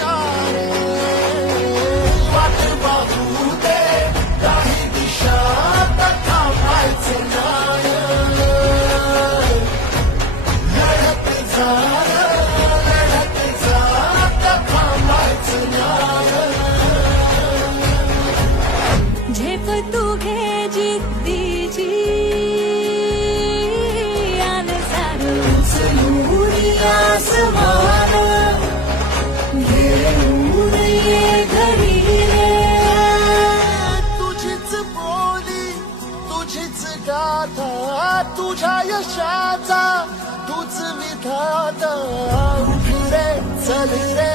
विचार वाट पाहू दे काही दिशा थांबायचे नाही लढत जा थांबायचं नाही झेप तू घे जिद्दीची आणि चलून आसमान घेऊन ये घरी तुझीच बोली तुझीच गाथा तुझ्या यशाचा तूच विधाता उठ रे चल रे